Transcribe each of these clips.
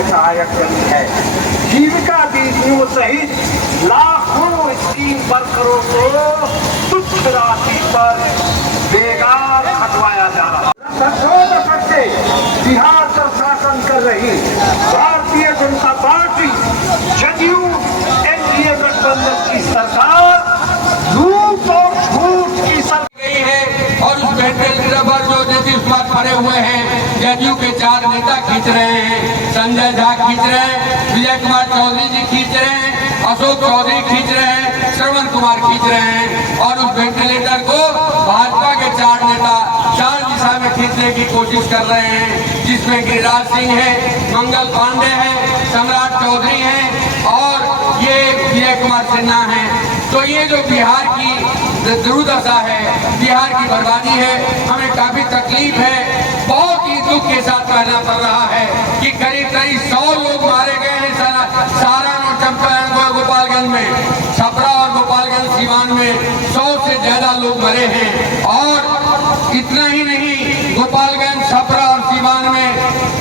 लिए सहायक बनी है। जीविका दीदियों सहित लाखों स्कीम वर्करों को तुच्छ राशि पर बेकार हटवाया जा रहा है। संशोधन से बिहार पर शासन कर रही भारतीय जनता पार्टी जदयू एनडीए गठबंधन की सरकार लूट और झूठ की गई है और उस वेंटिलेटर पर जो नीतीश कुमार खड़े हुए हैं, जदयू के 4 नेता खींच रहे हैं। संजय झा खींच रहे हैं, विजय कुमार चौधरी जी खींच रहे हैं, अशोक चौधरी खींच रहे हैं, श्रवण कुमार खींच रहे हैं और उस वेंटिलेटर को भाजपा के 4 नेता 4 दिशा में खींचने की कोशिश कर रहे हैं, जिसमें गिरिराज सिंह है, मंगल पांडे है, सम्राट चौधरी है और ये विजय कुमार सिन्हा है। तो ये जो बिहार की दुर्दशा है, बिहार की बर्बादी है, हमें काफी तकलीफ है। बहुत ही दुख के साथ कहना पड़ रहा है कि करीब 100 लोग मारे गए हैं सारण और चंपारण और गोपालगंज में, छपरा और गोपालगंज सीवान में 100 से ज्यादा लोग मरे हैं। और इतना ही नहीं, गोपालगंज, छपरा और सीवान में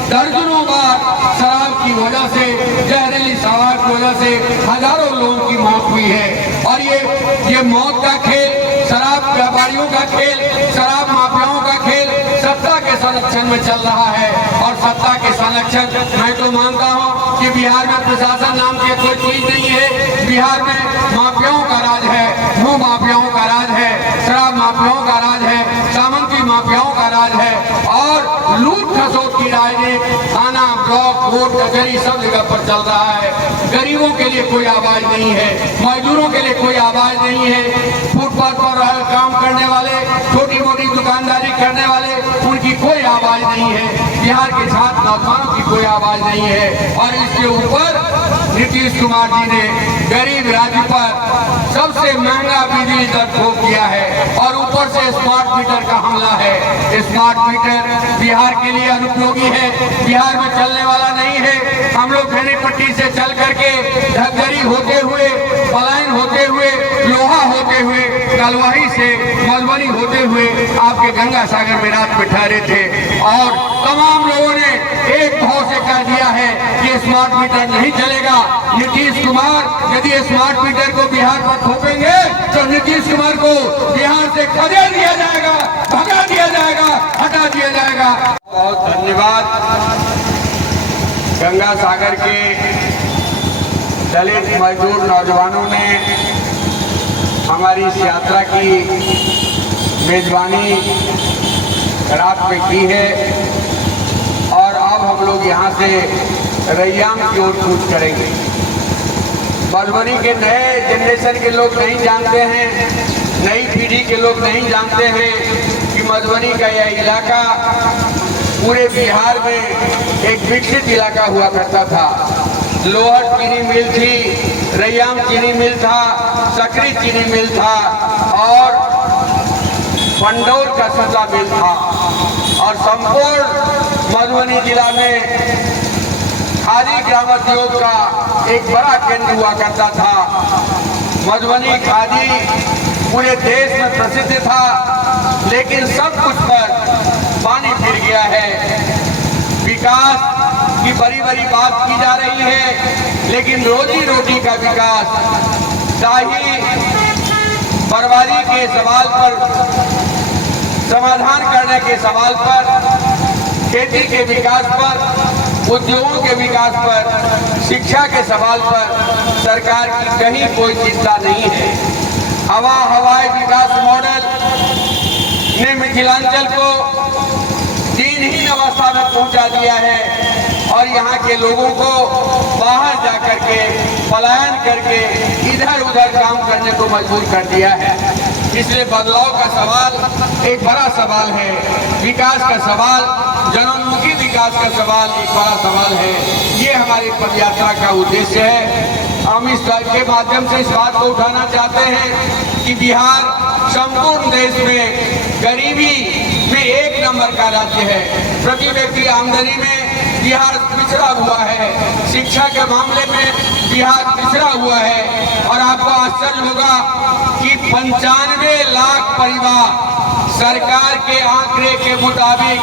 दर्जनों बार शराब की वजह से, जहरीली शराब की वजह से हजारों लोगों की मौत हुई है। और ये मौत का खेल, शराब व्यापारियों का खेल, शराब माफियाओं का खेल सत्ता के संरक्षण में चल रहा है। और सत्ता के संरक्षण, मैं तो मानता हूँ कि बिहार में प्रशासन नाम की कोई चीज नहीं है। बिहार में माफियाओं का राज है, भू माफियाओं का राज है, शराब माफियाओं का राज है, सामंती माफियाओं का राज है और लूट खसोट की राजनीति थाना, ब्लॉक, कोर्ट, कचहरी सब जगह पर चल रहा है। गरीबों के लिए कोई आवाज नहीं है, मजदूरों के लिए कोई आवाज नहीं है, फुटपाथ पर काम करने वाले, छोटी मोटी दुकानदारी करने वाले, उनकी कोई आवाज नहीं है। बिहार के साथ नौजवानों की कोई आवाज नहीं है। और इसके ऊपर नीतीश कुमार जी ने गरीब राज्य पर सबसे महंगा बिजली दर ठोक दिया है और ऊपर से स्मार्ट मीटर का हमला है। स्मार्ट मीटर बिहार के लिए अनुपयोगी है, बिहार में चलने वाला नहीं है। हम लोग बेनीपट्टी से चल करके धगधरी होते हुए, पलायन होते हुए, लोहा होते हुए, कलवाही से मधुबनी होते हुए आपके गंगा सागर में रात में ठहरे थे और तमाम लोगों ने एक भाव से कह दिया है कि स्मार्ट मीटर नहीं चलेगा। नीतीश कुमार यदि स्मार्ट मीटर को बिहार पर थोपेंगे तो नीतीश कुमार को बिहार से खदेड़ दिया जाएगा, भगा दिया जाएगा, हटा दिया जाएगा। बहुत धन्यवाद। गंगा सागर के दलित मजदूर नौजवानों ने हमारी इस यात्रा की मेजबानी रात में की है और अब हम लोग यहाँ से रैयाम की ओर कूच करेंगे। मधुबनी के नए जनरेशन के लोग नहीं जानते हैं, नई पीढ़ी के लोग नहीं जानते हैं कि मधुबनी का यह इलाका पूरे बिहार में एक विकसित इलाका हुआ करता था। लोहट चीनी मिल थी, रैयाम चीनी मिल था, सकरी चीनी मिल था और पंडौर का सतला मिल था और संपूर्ण मधुबनी जिला में खादी ग्रामोद्योग का एक बड़ा केंद्र हुआ करता था। मधुबनी खादी पूरे देश में प्रसिद्ध था, लेकिन सब कुछ पर पानी फिर गया है। विकास की बड़ी बड़ी बात की जा रही है, लेकिन रोजी रोटी का विकास, शाही बर्बादी के सवाल पर समाधान करने के सवाल पर, खेती के विकास पर, उद्योगों के विकास पर, शिक्षा के सवाल पर सरकार की कहीं कोई चिंता नहीं है। हवाई विकास मॉडल ने मिथिलांचल को दिनहीन अवस्था में पहुंचा दिया है और यहाँ के लोगों को बाहर जाकर के पलायन करके इधर उधर काम करने को मजबूर कर दिया है। इसलिए बदलाव का सवाल एक बड़ा सवाल है, विकास का सवाल, जनोन्मुखी विकास का सवाल एक बड़ा सवाल है। ये हमारी पदयात्रा का उद्देश्य है। हम इस के माध्यम से इस बात को उठाना चाहते हैं कि बिहार संपूर्ण देश में गरीबी में 1 नंबर का राज्य है। प्रति व्यक्ति आमदनी में बिहार पिछड़ा हुआ है, शिक्षा के मामले में बिहार पिछड़ा हुआ है और आपको आश्चर्य होगा कि 95 लाख परिवार सरकार के आंकड़े के मुताबिक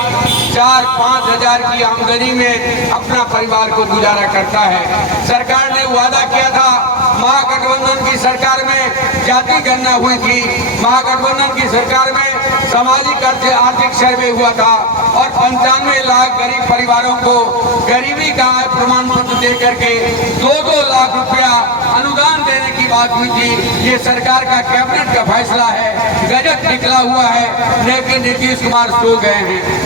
4-5 हजार की आमदनी में अपना परिवार को गुजारा करता है। सरकार ने वादा किया था, महागठबंधन की सरकार में जाति गणना हुई थी, महागठबंधन की सरकार में सामाजिक आर्थिक सर्वे हुआ था और 95 लाख गरीब परिवारों को गरीबी का प्रमाण पत्र दे करके 2-2 लाख रुपया अनुदान देने की बात हुई थी। ये सरकार का कैबिनेट का फैसला है, गजट निकला हुआ है, लेकिन नीतीश कुमार सो गए हैं।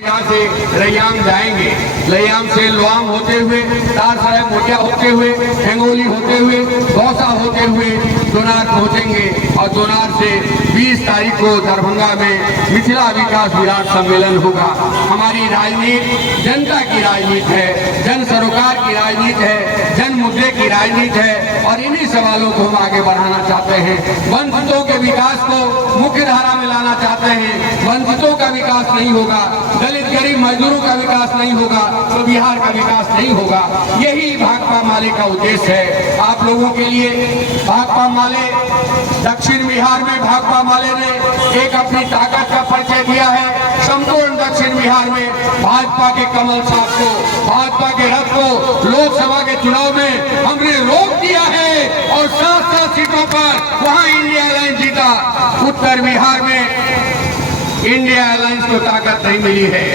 यहाँ से रैयाम जाएंगे, रैयाम से लोआम होते हुए, तारसराय मोटिया होते हुए, हिंगोली होते हुए, दौसा होते हुए दोनार पहुंचेंगे और दोनार से 20 तारीख को दरभंगा में मिथिला विकास विराट सम्मेलन होगा। हमारी राजनीति जनता की राजनीति है, जन सरोकार की राजनीति है, जन मुद्दे की राजनीति है और इन्हीं सवालों को हम आगे बढ़ाना चाहते हैं। वंचितों के विकास को मुख्य धारा में लाना चाहते हैं। वंचितों का विकास नहीं होगा, दलित गरीब मजदूरों का विकास नहीं होगा तो बिहार का विकास नहीं होगा। यही भाकपा माले का उद्देश्य है। आप लोगों के लिए भाकपा माले, दक्षिण बिहार में भाकपा माले ने एक अपनी ताकत का परिचय दिया है। संपूर्ण दक्षिण बिहार में भाजपा के कमल साहब को, भाजपा के रथ को लोकसभा के चुनाव में हमने रोक दिया है और 7-7 सीटों पर वहां इंडिया अलायंस जीता। उत्तर बिहार में इंडिया अलायंस को ताकत नहीं मिली है।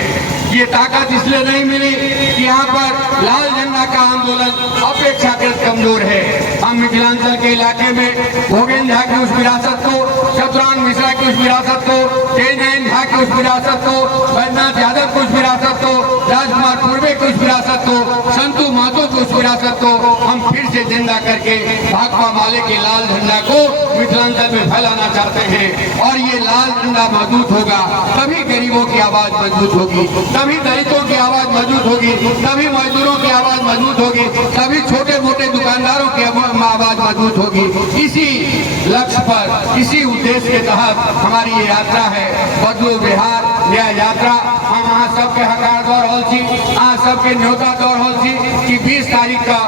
ये ताकत इसलिए नहीं मिली कि यहाँ पर लाल झंडा का आंदोलन अपेक्षाकृत कमजोर है। हम मिथिलांचल के इलाके में भोगेन झा की उस विरासत को, चतुरान मिश्रा की उस विरासत को, तेजनयन झा की उस विरासत को, बैद्यनाथ यादव की उस विरासत को, राजकुमार पूर्वे की उस विरासत को, संतू महतो की उस विरासत को हम फिर से जिंदा करके भाकपा माले के लाल झंडा को मिथिलांचल में फैलाना चाहते हैं। और ये लाल झंडा मजबूत होगा तभी गरीबों की आवाज मजबूत होगी, तभी दलितों की आवाज मजबूत होगी, तभी मजदूरों की आवाज मजबूत होगी, तभी छोटे मोटे दुकानदारों की आवाज मजबूत होगी। इसी लक्ष्य पर, इसी उद्देश्य के तहत हमारी ये यात्रा है, बदलो बिहार यह यात्रा। हम अहाँ सबके हकार दौर होल छी, अहाँ सबके न्योता दौर होल छी कि 20 तारीख का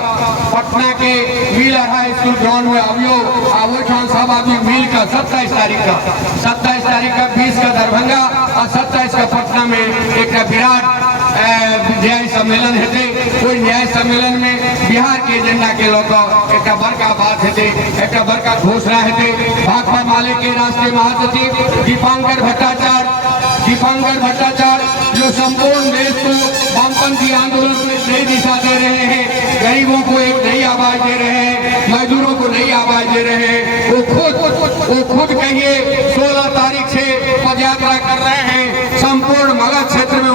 पटना के व्हीलर हाई स्कूल ग्राउंड में अभियो आवोठान सब आदमी मिल कर 27 तारीख का 20 का दरभंगा और 27 का पटना में एक विराट न्याय सम्मेलन हेते। कोई न्याय सम्मेलन में बिहार के एजेंडा के लोग एक बड़का बात हेते, एक बड़का घोषणा हेते। भाकपा माले के राष्ट्रीय महासचिव दीपांकर भट्टाचार्य जो संपूर्ण देश को वामपंथी आंदोलन में नई दिशा दे रहे हैं, गरीबों को एक नई आवाज दे रहे हैं, मजदूरों को नई आवाज दे रहे हैं। वो खुद कहिए 16 तारीख से पदयात्रा कर रहे हैं। संपूर्ण मगध क्षेत्र में